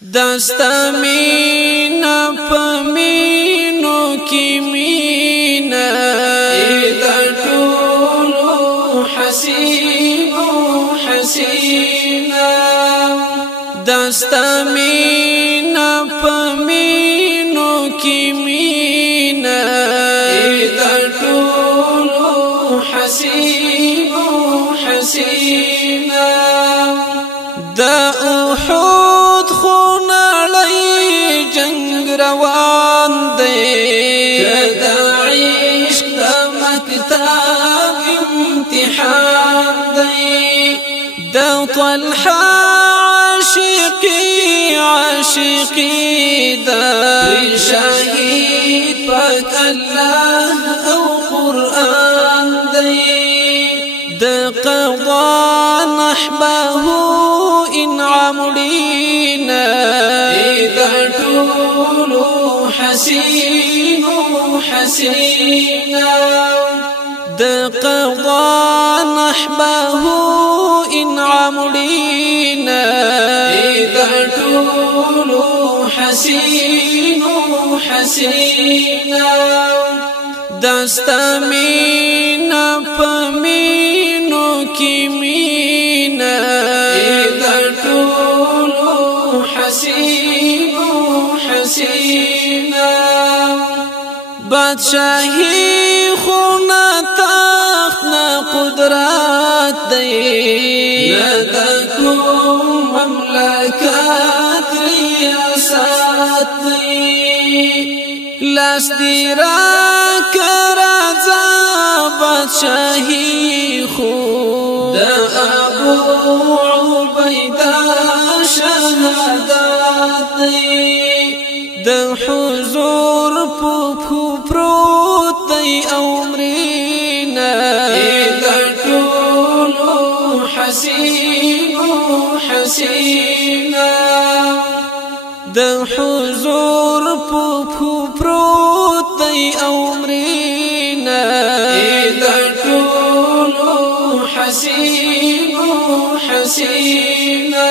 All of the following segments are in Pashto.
دستا مینا پمینو کی مینا ایدا طولو حسینو حسینا دستا مینا پمینو کی مینا ایدا طولو حسینو حسینا دا احد خونالی جنگ روان دی دا عشق دا مکتاب امتحان دی دا طلحہ عاشقی دا شهید پاک اللہ او قرآن دی دا قضا نحبه انعام لینا ایدا طولو حسینو حسینا دا قضا نحبه انعام لینا ایدا طولو حسینو حسینا دستا مینا پمینو کی مینا ایدا طولو حسینو حسینا بادشاہی خونا تاخنا قدرات دی ندکو مملکات ریاسات دی لاس دی را کرازا بادشاہی خود دا ابو عبیدہ شہادات دی دا حضور پو پروت دی عمرینا ایدا طولو حسینو حسینا دا حضور پو پروت دی عمرینا ایدا طولو حسینو حسینا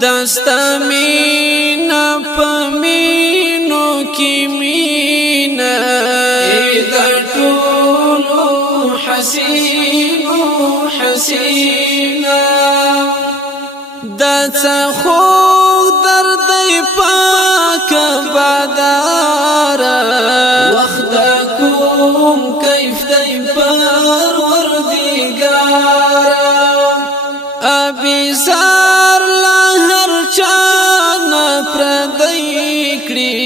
دستا مینا پمینو کی مینا ایدا طولو حسینو حسینا دا څخو دردی پاک بادارا وخت کوم کیف دی پروردگارا ابي زار لهر چان پردی کړي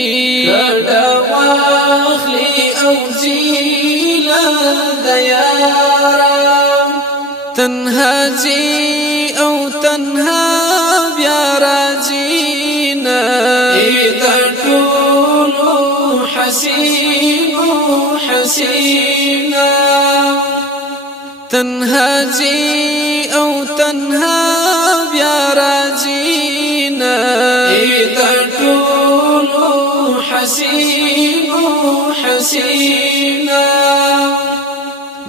کډه واخلي او زیلا دیارا تنها زی او تنها بیا راجینا ایدا طولو حسینو حسینا تنها زی او تنها بیا راجینا ایدا طولو حسینو حسینا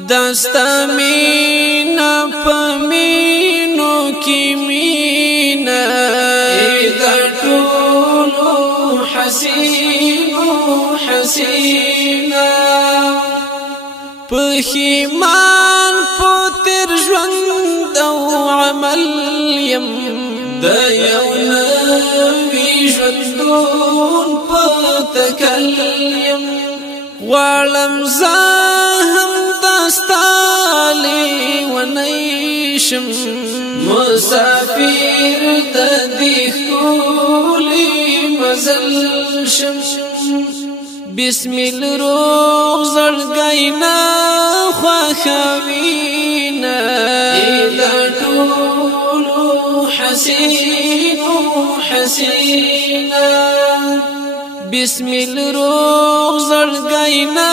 دستا مینا پمینو کی مینا ایدا طولو حسینو حسینا پخیمان پو تیر ژوند او عمل یم دا یو نوی ژوندون په تکلیم غواړم زه دستالی ونیشم مسافر ددی خولی مزل شم بسم الروغ زړګینا خوښوینا ایدا طولو حسینو حسینا بسم الروغ زړګینا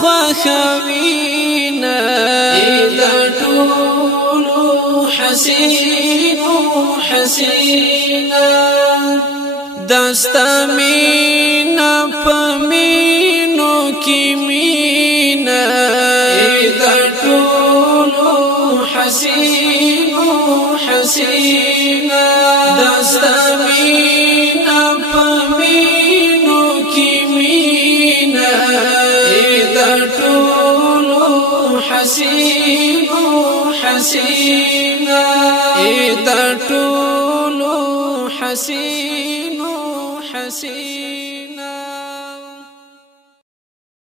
خوښوینا ایدا طولو حسینو حسینا دستا مینا پمینو کی مینا ایدا طولو حسینو حسینا دستا مینا پمینو کی مینا دا ټولو حسینو حسینا دا ټولو حسینو حسینا